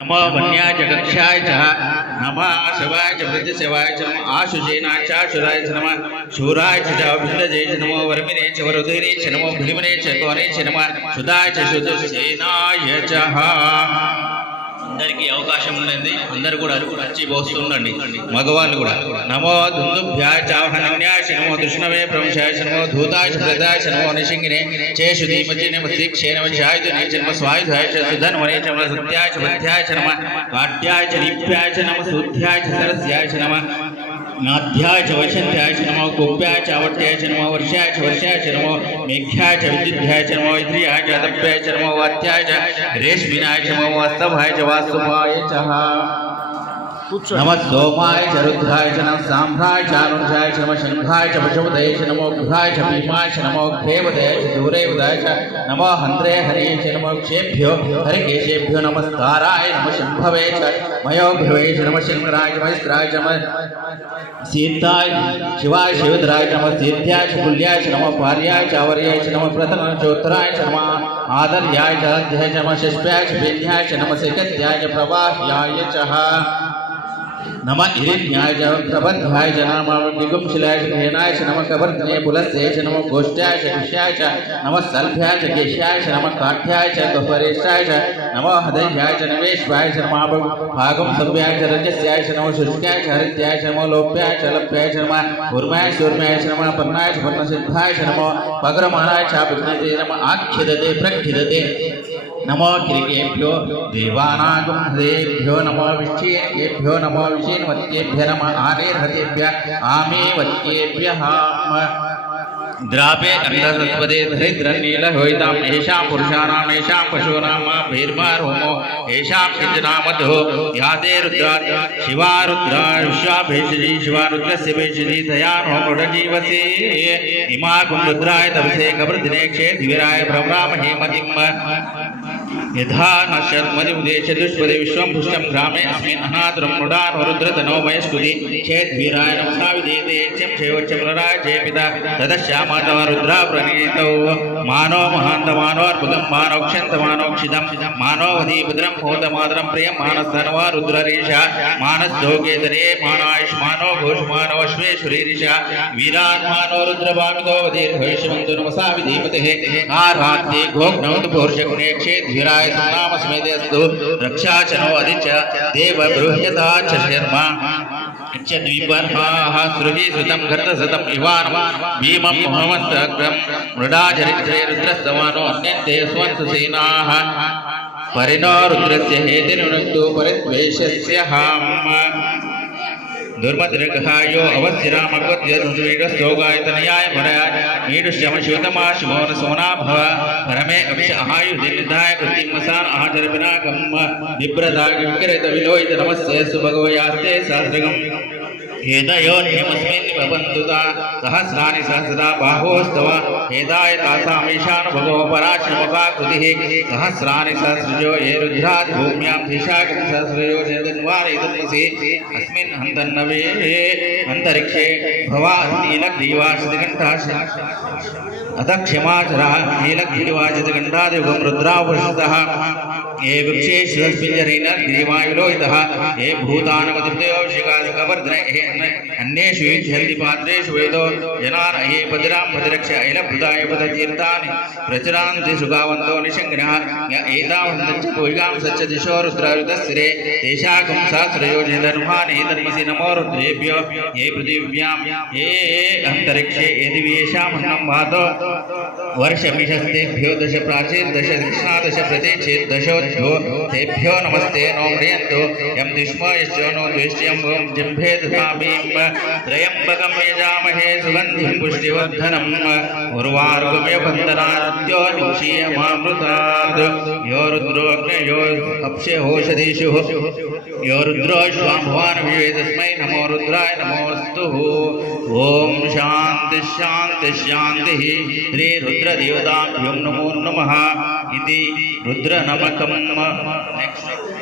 नमो वन्याय कक्षाय च नमः शिवाय च प्रतिशिवाय च नमः आशुषेनाय च आशुराय च नमः शूराय च विन्दजे च नमो वर्मिने च वरुदिने च नमो भीमने च गौने च नमः सुधाय च शुद्धसेनाय च అందరికీ అవకాశం ఉన్నది అందరూ కూడా వచ్చి పోస్తుండండి మగవాళ్ళు కూడా నమో దుందుభ్యాయ చావహనమ్యాయ నమో కృష్ణవే ప్రముషాయ నమో ధూతాయ ప్రదాయ నమో నిషింగినే చేషు దీమజినే మస్తిక్షేన వశాయతు నీచనమ స్వాయుధాయ సుధన్వనే చ సత్యాయ వధ్యాయ నమ కాట్యాయ నిప్యాయ నమ శుద్ధ్యాయ సరస్యాయ నమ नाध्याय च वैशन्त्याय च नमो गोप्याय च अवर्त्याय च नमो वर्षाय च नमो मेघ्याय च विद्युद्ध्याय च नमो इंद्रियाय च दप्याय च नमो वात्याय च रेशमिनाय च नमो वास्तवाय च वास्तुभाय च नमः सोमाय च रुद्राय च नमः सांभ्राय च अनुजाय च नमः शंखाय च पशुपतये च नमो गुहाय च भीमाय च नमो घेवदये च दूरेवदाय च नमो हन्त्रे हरये च नमो क्षेभ्यो हरिकेशेभ्यो नमस्काराय नमः शंभवे च मयोभ्यवे च नमः शंकराय च महेश्वराय च नमः सीताय शिवाय शिवधराय च नमः सिद्ध्याय च कुल्याय च नमः पार्याय च आवर्याय च नमः प्रथमचोत्तराय च नमः आदर्याय च अध्याय च नमः षष्ठ्याय च वेद्याय च नमः सेकत्याय च प्रवाह्याय च नमः हिरण्याय च प्रबन्धाय च नमः निगुंशिलाय च घेनाय च नमः कवर्धने पुलस्ये च नमः गोष्ठ्याय च कुश्याय च नमः सल्भ्याय च केश्याय च नमः काठ्याय च गह्वरेशाय च नमः हृदयाय च निवेश्वाय च नमः भागं सव्याय च रजस्याय च नमः शुष्क्याय च हरित्याय च नमः लोप्याय च लप्याय च नमः उर्माय सूर्माय च नमः पर्णाय च पर्णसिद्धाय च नमः पग्रमाणाय च विघ्नते नमः आख्यदते प्रख्यदते नमो किरीटेभ्यो देवानागं हृदेभ्यो नमो विष्ठेभ्यो नमो विषेणवत्येभ्य नमः आनेर्हतेभ्यः आमेवत्येभ्यः द्रापे अंधसत्पदे धरिद्रनीलहोयितां येषां पुरुषाणां येषां पशूनां भीर्मारोमो येषां किञ्चनामधो याते रुद्रा शिवा रुद्रा विश्वाभेषजी शिवा रुद्रस्य भेषजी दयानो मृडजीवसे इमागुं रुद्राय तपसे कवर्धिने क्षेधिवीराय ब्रह्मामहे मतिम् यथा नश्यन्मदिमुदेश दुष्पदे विश्वं पुष्टं ग्रामे अस्मिन् अनादरं मृडानो रुद्रतनो मयस्कुति क्षेद्वीराय नमसा विधेते चं क्षेवचं नराय जयपिता तदश्यामातव रुद्रा प्रणीतौ मानो महान्तमानो अर्बुदं मानो क्षन्तमानोक्षितं मानो वधीपुत्रं होतमातरं प्रियं मानस्तनवा रुद्ररीशा मानसोकेतरे मानायुष्मानो घोषमानो अश्वेश्वरीरिशा वीरान्मानो रुद्रभामितो वधीर्भविष्यवन्तु नमसा विधीमतेः आरात्ये घोग्नौतपोर्षगुणे क्षेद्वीराय नामस्मेतेस्तु रक्षा च नो अधिच देव बृह्यता च शर्मा च द्विपर्हाः सृहि सुतं घर्तसतं इवानं भीमं मोहमन्तग्रं मृडाचरित्रे रुद्रस्तवानो अन्यन्ते स्वन्तसेनाः परिणो रुद्रस्य हेतिर्नुक्तो परिद्वेषस्य हाम् दुर्मद्रगहायो अवश्यरामगवद्यदुर्वीरस्तोगायतनयाय मरयाय मीडुश्यमश्युतमाशुमोन सोना भव परमे अभिष आयुधिनिधाय कृतिमसान आचरपिनाकं निब्रदाय विक्रेत विलोहित नमस्ते सुभगवयास्ते सहस्रगम् हेदयो नियमस्मिन् भवन्तुता सहस्राणि सहस्रदा बाहोस्तव हेदाय तासामीशान भगवो पराश्रमकाकृतिः सहस्राणि सहस्रजो ये रुद्रात् भूम्यां धिशाकं सहस्रयो जगन्वारिदन्वसि अस्मिन् हन्तन्नवे अन्तरिक्षे भवानीलग्रीवासितकण्ठाश अथ क्षमाचरः नीलग्रीवासितकण्ठादिगं रुद्रावशतः ये वृक्षे शिवस्पिञ्जरेण ग्रीवायुलोहितः ये भूतानमतिदेवशिकादिकवर्धने अन्येषु युध्यन्ति पात्रेषु वेदो जनान ये पतिरां पतिरक्ष ऐलभृताय पदतीर्थानि प्रचुरान्ति सुगावन्तो निशङ्गिनः य एतावन्तश्च पूजां सच्च दिशो रुद्रायुधस्थिरे तेषाकं सहस्रयोजधर्माणि धर्मसि नमो रुद्रेभ्यो ये पृथिव्यां ये अन्तरिक्षे ये दिव्येषामन्नं भातो वर्षमिषस्तेभ्यो दश प्राचीर्दश दक्षिणादश प्रतीचेत् दशोऽध्यो तेभ्यो नमस्ते नो म्रियन्तो यं दिष्मो यश्चो नो द्वेष्ट्यं ओं जिह्वे दधामि त्रयंबकं यजामहे सुगन्धिं पुष्टिवर्धनम् उर्वारुकमयबन्धनाद्यो निक्षीयमामृतात् यो रुद्रो अग्नयो अप्स्ये होषधीषु यो रुद्रो स्वाम्भवान् विवे तस्मै नमो रुद्राय नमोऽस्तु ओम शांति शांति शान्तिः श्री रुद्रदेवताभ्यो नमो नमः इति रुद्रनमकम् नेक्स्ट